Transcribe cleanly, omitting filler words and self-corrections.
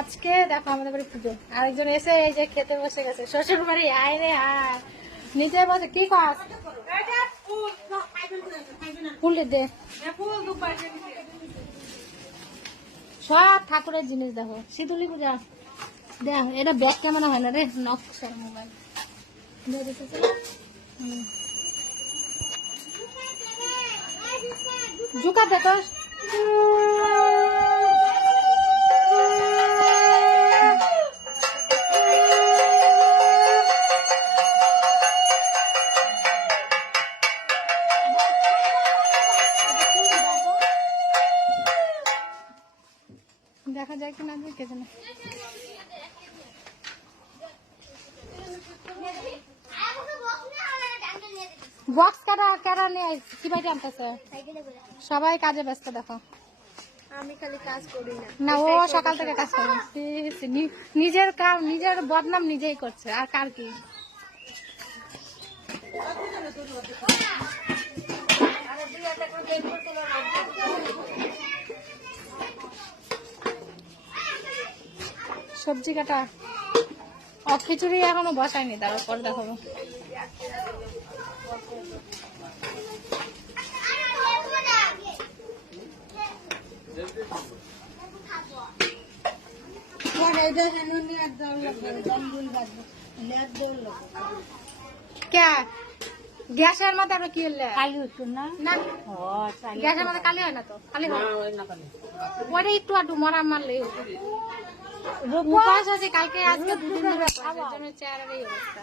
আজকে দেখো আমাদের বাড়ি পুজো, আরেকজন এসে এই যে খেতে বসে গেছে শ্বশুর বাড়ি। আয় রে আয়, নিচে বসে কি কাজ ফুল দে, সব ঠাকুরের জিনিস দেখো। শীতলী পূজা দেখ, এটা ব্যাক ক্যামেরা হয় না রে, নকশার মোবাইল। জুকা দেখো, দেখা যায় কিনা কে জানে। বক্স কাটা নিয়ে কি বাইরে আনতেছে, সবাই কাজে ব্যস্ত দেখো। আমি খালি কাজ করি না, না ও সকাল থেকে কাজ করে, নিজের কাজ নিজের বদনাম নিজেই করছে, আর কার কি। সবজি কাটা খিচুড়ি এখনো বসায়নি, তারপর পরে দেখাবো। গ্যাসের মধ্যে আমরা কি হলে না, গ্যাসের মধ্যে কালি হয় না তো, কালি হয় ওটা একটু আটু মরা মারলে উপাস আছে। কালকে আজকে দুদিন ধরে চেহারার এই অবস্থা।